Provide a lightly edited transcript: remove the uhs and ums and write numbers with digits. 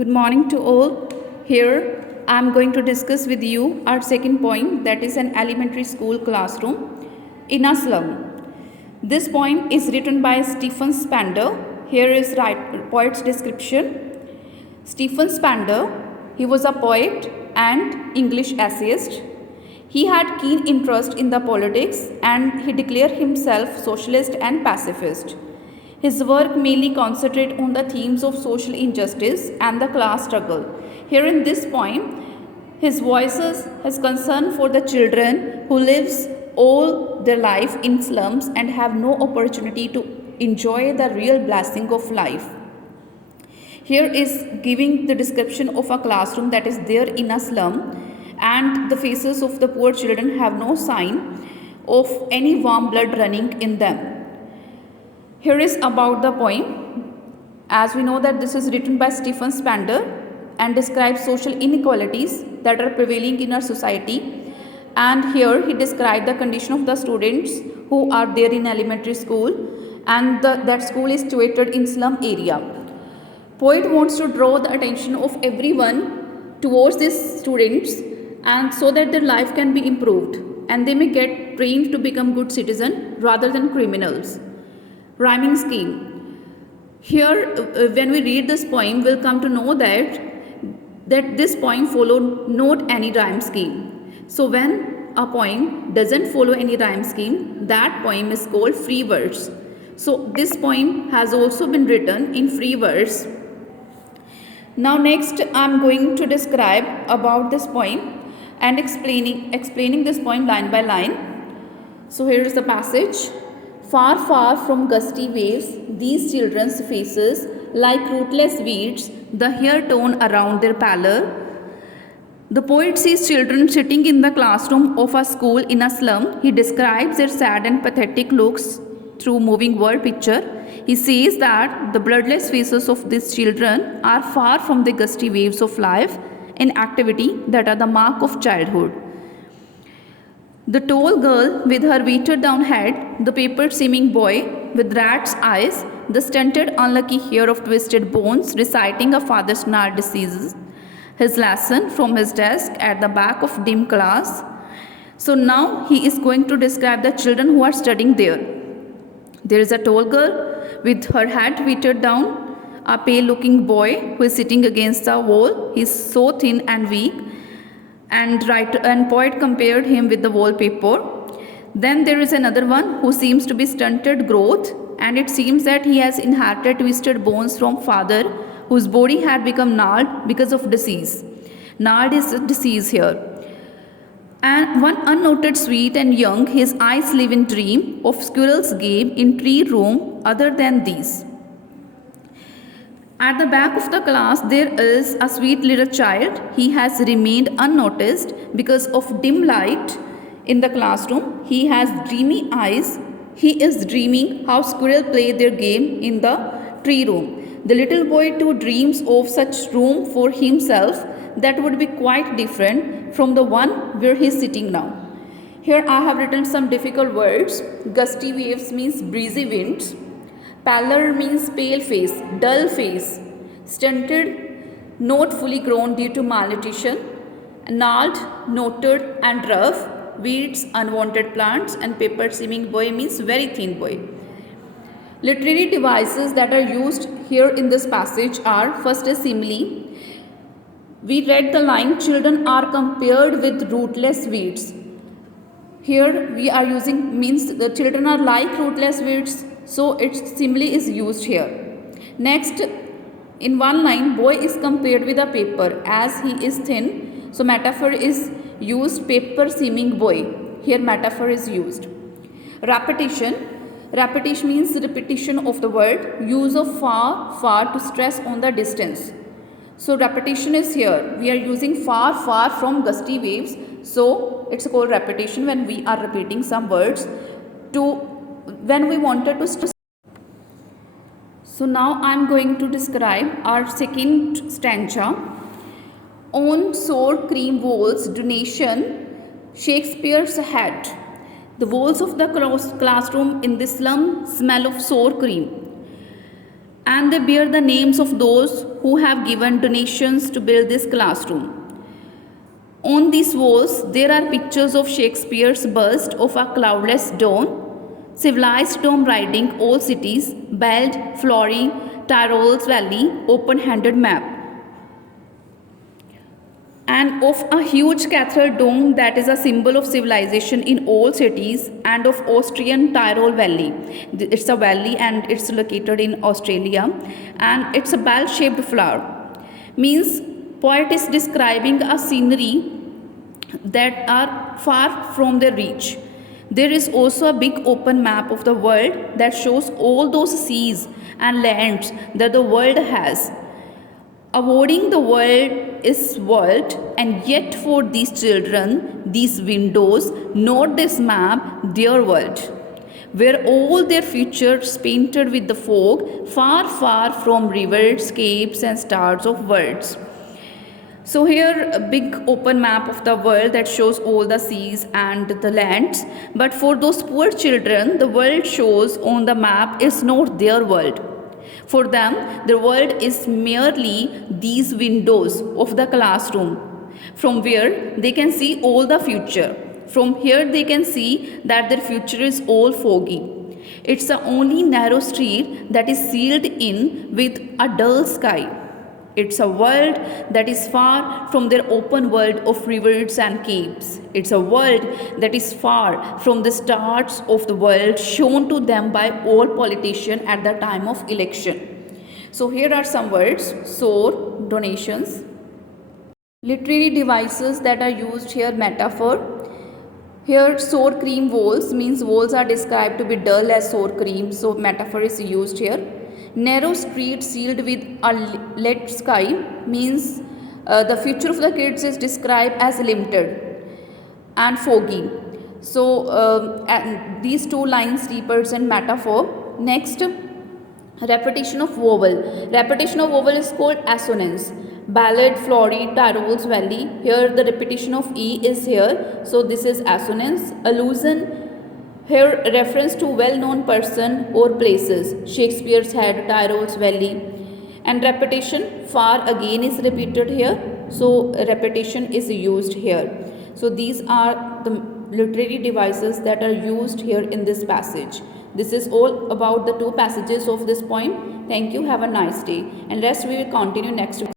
Good morning to all. Here I am going to discuss with you our second point, that is an elementary school classroom in a slum. This poem is written by Stephen Spender. Here is poet's description. Stephen Spender, he was a poet and English essayist. He had keen interest in the politics and he declared himself socialist and pacifist. His work mainly concentrated on the themes of social injustice and the class struggle. Here in this poem, his voices his concern for the children who lives all their life in slums and have no opportunity to enjoy the real blessing of life. Here is giving the description of a classroom that is there in a slum, and the faces of the poor children have no sign of any warm blood running in them. Here is about the poem. As we know that this is written by Stephen Spender and describes social inequalities that are prevailing in our society. And here he described the condition of the students who are there in elementary school, and that school is situated in slum area. Poet wants to draw the attention of everyone towards these students, and so that their life can be improved and they may get trained to become good citizens rather than criminals. Rhyming scheme. Here, when we read this poem, we'll come to know that this poem followed not any rhyme scheme. So when a poem doesn't follow any rhyme scheme, that poem is called free verse. So this poem has also been written in free verse. Now next, I'm going to describe about this poem and explaining this poem line by line. So here is the passage. Far, far from gusty waves, these children's faces, like rootless weeds, the hair torn around their pallor. The poet sees children sitting in the classroom of a school in a slum. He describes their sad and pathetic looks through moving word picture. He says that the bloodless faces of these children are far from the gusty waves of life and activity that are the mark of childhood. The tall girl with her weighted down head, the paper seeming boy with rat's eyes, the stunted unlucky hair of twisted bones reciting a father's gnarled diseases, his lesson from his desk at the back of dim class. So now he is going to describe the children who are studying there. There is a tall girl with her head weighted down, a pale looking boy who is sitting against the wall. He is so thin and weak. And poet compared him with the wallpaper. Then there is another one who seems to be stunted growth, and it seems that he has inherited twisted bones from father whose body had become gnarled because of disease. Gnarled is a disease here. And one unnoted sweet and young, his eyes live in dream of squirrel's game in tree room other than these. At the back of the class, there is a sweet little child. He has remained unnoticed because of dim light in the classroom. He has dreamy eyes. He is dreaming how squirrels play their game in the tree room. The little boy too dreams of such room for himself that would be quite different from the one where he is sitting now. Here I have written some difficult words. Gusty waves means breezy winds. Pallor means pale face, dull face. Stunted, not fully grown due to malnutrition. Gnarled, knotted and rough. Weeds, unwanted plants, and paper seeming boy means very thin boy. Literary devices that are used here in this passage are, first is simile. We read the line, children are compared with rootless weeds. Here we are using means the children are like rootless weeds. So its simile is used here. Next, in one line, boy is compared with a paper as he is thin. So metaphor is used, paper seeming boy. Here metaphor is used. Repetition. Repetition means repetition of the word. Use of far, far to stress on the distance. So repetition is here. We are using far, far from gusty waves. So it's called repetition when we are repeating some words when we wanted to. So now I am going to describe our second stanza. On sour cream walls, donation, Shakespeare's hat. The walls of the classroom in this slum smell of sour cream, and they bear the names of those who have given donations to build this classroom. On these walls, there are pictures of Shakespeare's bust of a cloudless dawn, civilized dome riding all cities, Belt, Flory, Tyrol's Valley, open-handed map, and of a huge cathedral dome that is a symbol of civilization in all cities, and of Austrian Tyrol Valley. It's a valley and it's located in Australia, and it's a bell-shaped flower. Means poet is describing a scenery that are far from their reach. There is also a big open map of the world that shows all those seas and lands that the world has. Avoiding the world is world, and yet for these children, these windows, not this map, their world, where all their futures painted with the fog, far, far from rivers, capes, and stars of words. So here a big open map of the world that shows all the seas and the lands. But for those poor children, the world shows on the map is not their world. For them, the world is merely these windows of the classroom, from where they can see all the future. From here they can see that their future is all foggy. It's the only narrow street that is sealed in with a dull sky. It's a world that is far from their open world of rivers and capes. It's a world that is far from the stars of the world shown to them by all politicians at the time of election. So here are some words: soar, donations. Literary devices that are used here: metaphor. Here sour cream walls means walls are described to be dull as sour cream, so metaphor is used here. Narrow street sealed with a lead sky means the future of the kids is described as limited and foggy. So these two lines represent metaphor. Next, repetition of vowel. Repetition of vowel is called assonance. Ballad, Flory, Tyrol's Valley. Here the repetition of E is here. So this is assonance. Allusion. Here reference to well-known person or places. Shakespeare's head, Tyrol's Valley. And repetition, far again is repeated here. So repetition is used here. So these are the literary devices that are used here in this passage. This is all about the two passages of this poem. Thank you. Have a nice day. And rest we will continue next week.